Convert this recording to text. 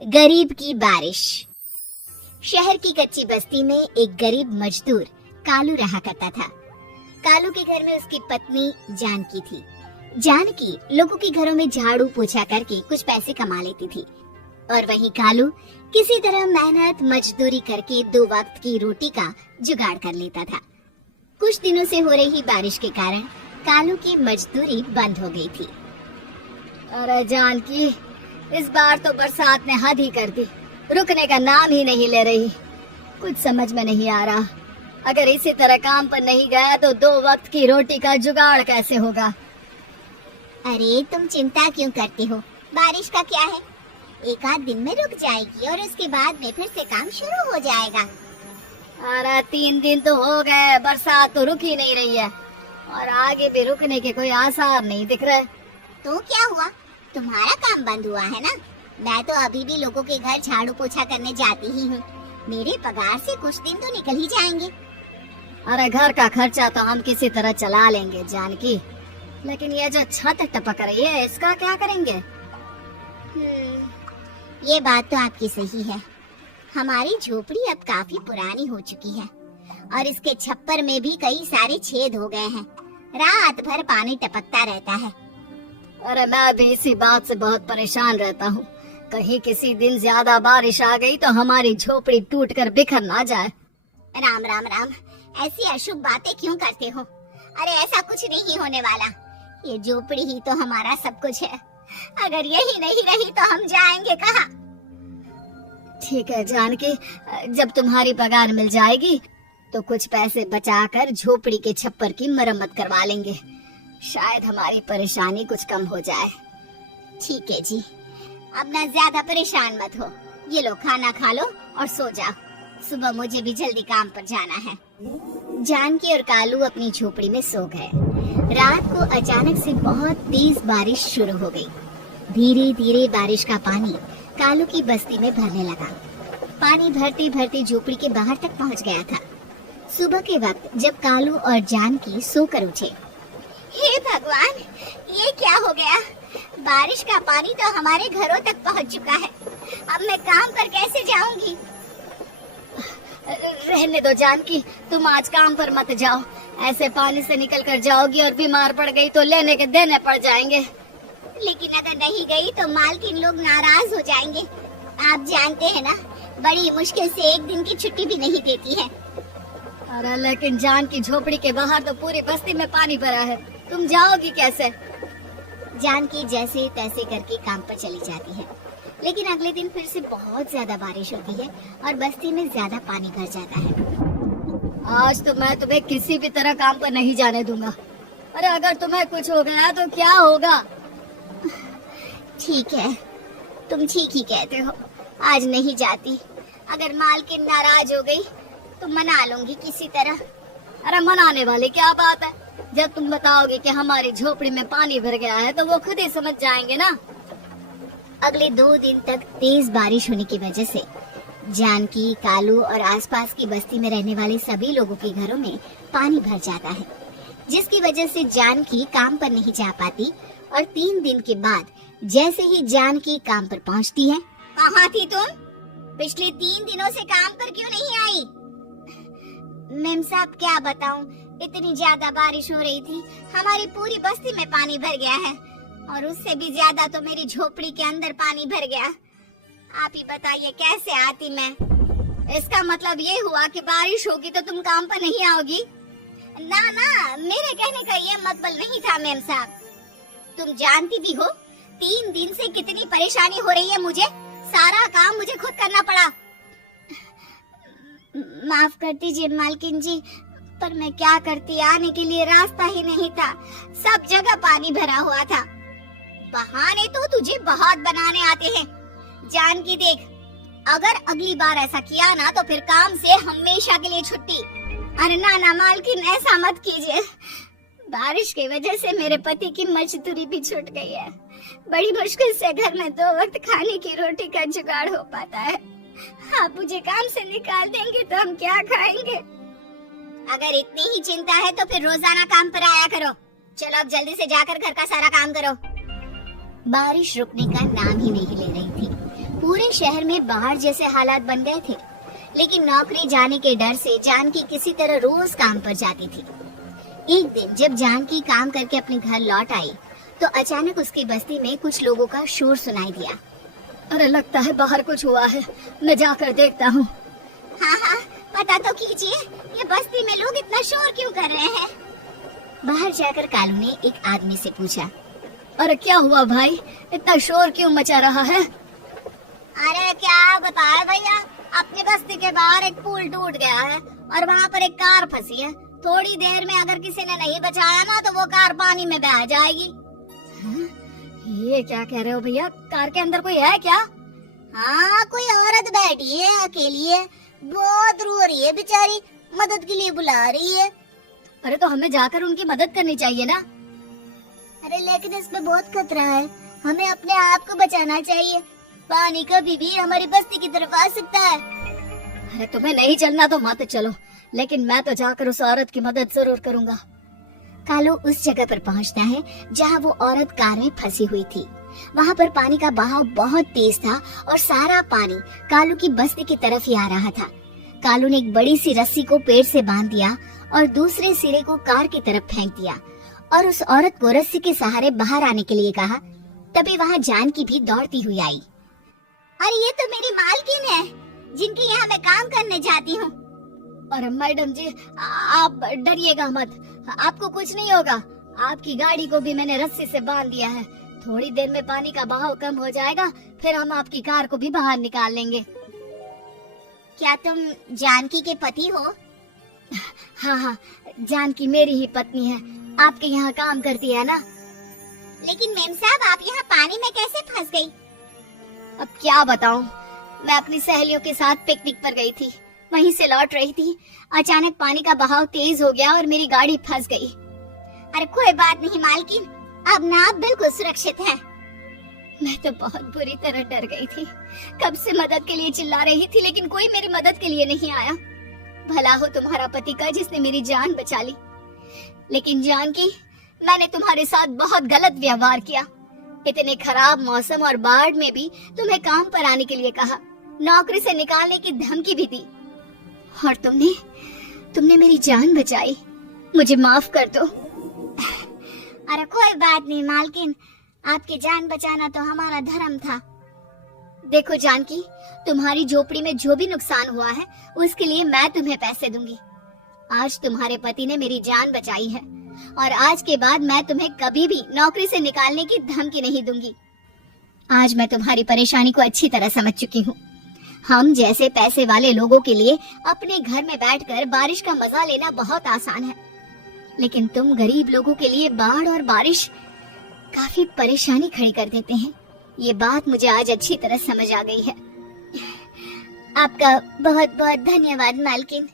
गरीब की बारिश। शहर की कच्ची बस्ती में एक गरीब मजदूर कालू रहा करता था। कालू के घर में उसकी पत्नी जानकी थी। जानकी लोगों के घरों में झाड़ू पोछा करके कुछ पैसे कमा लेती थी और वहीं कालू किसी तरह मेहनत मजदूरी करके 2 वक्त की रोटी का जुगाड़ कर लेता था। कुछ दिनों से हो रही बारिश के कारण कालू की मजदूरी बंद हो गई थी। अरे जानकी, इस बार तो बरसात ने हद ही कर दी, रुकने का नाम ही नहीं ले रही। कुछ समझ में नहीं आ रहा, अगर इसी तरह काम पर नहीं गया तो 2 वक्त की रोटी का जुगाड़ कैसे होगा। अरे तुम चिंता क्यों करते हो, बारिश का क्या है, 1 आध दिन में रुक जाएगी और उसके बाद में फिर से काम शुरू हो जाएगा। अरे 3 दिन तो हो गए, बरसात तो रुक ही नहीं रही है और आगे भी रुकने के कोई आसार नहीं दिख रहे। तो क्या हुआ, तुम्हारा काम बंद हुआ है ना? मैं तो अभी भी लोगों के घर झाड़ू पोछा करने जाती ही हूँ। मेरे पगार से कुछ दिन तो निकल ही जाएंगे। अरे घर का खर्चा तो हम किसी तरह चला लेंगे जानकी, लेकिन ये जो छत टपक रही है इसका क्या करेंगे? ये बात तो आपकी सही है। हमारी झोपड़ी अब काफी पुरानी हो चुकी है और इसके छप्पर में भी कई सारे छेद हो गए हैं। रात भर पानी टपकता रहता है। अरे मैं भी इसी बात से बहुत परेशान रहता हूँ। कहीं किसी दिन ज्यादा बारिश आ गई तो हमारी झोपड़ी टूटकर बिखर ना जाए। राम राम राम, ऐसी अशुभ बातें क्यों करते हो? अरे ऐसा कुछ नहीं होने वाला। ये झोपड़ी ही तो हमारा सब कुछ है। अगर यही नहीं रही तो हम जाएंगे कहाँ? ठीक है जानकी, जब तुम्हारी पगार मिल जाएगी तो कुछ पैसे बचाकर झोपड़ी के छप्पर की मरम्मत करवा लेंगे। शायद हमारी परेशानी कुछ कम हो जाए। ठीक है जी, अब ना ज्यादा परेशान मत हो। ये लो, खाना खा लो और सो जाओ। सुबह मुझे भी जल्दी काम पर जाना है। जानकी और कालू अपनी झोपड़ी में सो गए। रात को अचानक से बहुत तेज बारिश शुरू हो गई। धीरे धीरे बारिश का पानी कालू की बस्ती में भरने लगा। पानी भरते भरते झोपड़ी के बाहर तक पहुंच गया था। सुबह के वक्त जब कालू और जानकी सोकर उठे, हे भगवान, ये क्या हो गया? बारिश का पानी तो हमारे घरों तक पहुंच चुका है। अब मैं काम पर कैसे जाऊंगी? रहने दो जानकी, तुम आज काम पर मत जाओ। ऐसे पानी से निकल कर जाओगी और बीमार पड़ गई तो लेने के देने पड़ जाएंगे। लेकिन अगर नहीं गई तो मालकिन लोग नाराज हो जाएंगे। आप जानते हैं ना, बड़ी मुश्किल से 1 दिन की छुट्टी भी नहीं देती है। अरे लेकिन जानकी, झोपड़ी के बाहर तो पूरी बस्ती में पानी भरा है, तुम जाओगी कैसे? जानकी जैसे तैसे करके काम पर चली जाती है, लेकिन अगले दिन फिर से बहुत ज्यादा बारिश होती है और बस्ती में ज्यादा पानी भर जाता है। आज तो मैं तुम्हें किसी भी तरह काम पर नहीं जाने दूंगा। अरे अगर तुम्हें कुछ हो गया तो क्या होगा? ठीक है, तुम ठीक ही कहते हो, आज नहीं जाती। अगर मालकिन नाराज हो गई तो मना लूंगी किसी तरह। अरे मनाने वाली क्या बात है, जब तुम बताओगे कि हमारी झोपड़ी में पानी भर गया है तो वो खुद ही समझ जाएंगे ना। अगले 2 दिन तक तेज बारिश होने की वजह से जानकी, कालू और आसपास की बस्ती में रहने वाले सभी लोगों के घरों में पानी भर जाता है, जिसकी वजह से जानकी काम पर नहीं जा पाती। और 3 दिन के बाद जैसे ही जानकी काम पर पहुंचती है, कहाँ थी तुम? पिछले 3 दिनों से काम पर क्यों नहीं आई? मेम साहब, क्या बताऊं, इतनी ज्यादा बारिश हो रही थी, हमारी पूरी बस्ती में पानी भर गया है और उससे भी ज्यादा तो मेरी झोपड़ी के अंदर पानी भर गया। आप ही बताइए कैसे आती मैं? इसका मतलब ये हुआ कि बारिश होगी तो तुम काम पर नहीं आओगी? ना ना, मेरे कहने का ये मतलब नहीं था मेम साहब। तुम जानती भी हो 3 दिन से कितनी परेशानी हो रही है मुझे। सारा काम मुझे खुद करना पड़ा। माफ कर दीजिए मालकिन जी, पर मैं क्या करती, आने के लिए रास्ता ही नहीं था। सब जगह पानी भरा हुआ था। बहाने तो तुझे बहुत बनाने आते हैं। जानकी देख, अगर अगली बार ऐसा किया ना तो फिर काम से हमेशा के लिए छुट्टी। अरे ना ना मालकिन, ऐसा मत कीजिए। बारिश की वजह से मेरे पति की मजदूरी भी छूट गई है। बड़ी मुश्किल से घर में 2 वक्त खाने की रोटी का जुगाड़ हो पाता है। आप मुझे काम से निकाल देंगे तो हम क्या खाएंगे? अगर इतनी ही चिंता है तो फिर रोजाना काम पर आया करो। चलो अब जल्दी से जाकर घर का सारा काम करो। बारिश रुकने का नाम ही नहीं ले रही थी। पूरे शहर में बाहर जैसे हालात बन गए थे, लेकिन नौकरी जाने के डर से जानकी किसी तरह रोज काम पर जाती थी। एक दिन जब जानकी काम करके अपने घर लौट आई तो अचानक उसकी बस्ती में कुछ लोगों का शोर सुनाई दिया। अरे लगता है बाहर कुछ हुआ है, मैं जाकर देखता हूँ। हाँ, पता तो कीजिए, ये बस्ती में लोग इतना शोर क्यों कर रहे हैं? बाहर जाकर कालू ने एक आदमी से पूछा। अरे क्या हुआ भाई, इतना शोर क्यों मचा रहा है? अरे क्या बताए भैया, अपनी बस्ती के बाहर एक पुल टूट गया है और वहाँ पर एक कार फंसी है। थोड़ी देर में अगर किसी ने नहीं बचाया ना तो वो कार पानी में बह जाएगी। ये क्या कह रहे हो भैया, कार के अंदर कोई है क्या? हाँ, कोई औरत बैठी है अकेली है, बहुत रो रही है बेचारी, मदद के लिए बुला रही है। अरे तो हमें जाकर उनकी मदद करनी चाहिए ना। अरे लेकिन इसमें बहुत खतरा है, हमें अपने आप को बचाना चाहिए। पानी कभी भी हमारी बस्ती की तरफ आ सकता है। अरे तुम्हें नहीं चलना तो मत चलो, लेकिन मैं तो जाकर उस औरत की मदद जरूर करूंगा। कालू उस जगह पर पहुंचता है जहां वो औरत कार में फंसी हुई थी। वहां पर पानी का बहाव बहुत तेज था और सारा पानी कालू की बस्ती की तरफ ही आ रहा था। कालू ने एक बड़ी सी रस्सी को पेड़ से बांध दिया और दूसरे सिरे को कार की तरफ फेंक दिया और उस औरत को रस्सी के सहारे बाहर आने के लिए कहा। तभी वहां जानकी भी दौड़ती हुई आई। अरे ये तो मेरी मालकिन है, जिनके यहाँ मैं काम करने जाती हूँ। अरे मैडम जी, आप डरिएगा मत, आपको कुछ नहीं होगा। आपकी गाड़ी को भी मैंने रस्सी से बांध दिया है। थोड़ी देर में पानी का बहाव कम हो जाएगा, फिर हम आपकी कार को भी बाहर निकाल लेंगे। क्या तुम जानकी के पति हो? हाँ, जानकी मेरी ही पत्नी है, आपके यहाँ काम करती है ना। लेकिन मेम साहब, आप यहाँ पानी में कैसे फंस गई? अब क्या बताऊं, मैं अपनी सहेलियों के साथ पिकनिक पर गई थी, वहीं से लौट रही थी। अचानक पानी का बहाव तेज हो गया और मेरी गाड़ी फंस गई। अरे कोई बात नहीं मालकिन, अब ना आप बिल्कुल सुरक्षित हैं। मैं तो बहुत बुरी तरह डर गई थी, कब से मदद के लिए चिल्ला रही थी, लेकिन कोई मेरी मदद के लिए नहीं आया। भला हो तुम्हारा पति का जिसने मेरी जान बचा ली। लेकिन जानकी, मैंने तुम्हारे साथ बहुत गलत व्यवहार किया। इतने खराब मौसम और बाढ़ में भी तुम्हें काम पर आने के लिए कहा, नौकरी से निकालने की धमकी भी दी, और तुमने मेरी जान बचाई। मुझे माफ कर दो। अरे कोई बात नहीं मालकिन, आपकी जान बचाना तो हमारा धर्म था। देखो जानकी, तुम्हारी झोपड़ी में जो भी नुकसान हुआ है उसके लिए मैं तुम्हें पैसे दूंगी। आज तुम्हारे पति ने मेरी जान बचाई है और आज के बाद मैं तुम्हें कभी भी नौकरी से निकालने की धमकी नहीं दूंगी। आज मैं तुम्हारी परेशानी को अच्छी तरह समझ चुकी हूँ। हम जैसे पैसे वाले लोगों के लिए अपने घर में बैठकर बारिश का मजा लेना बहुत आसान है, लेकिन तुम गरीब लोगों के लिए बाढ़ और बारिश काफी परेशानी खड़ी कर देते हैं। ये बात मुझे आज अच्छी तरह समझ आ गई है। आपका बहुत बहुत धन्यवाद मालकिन।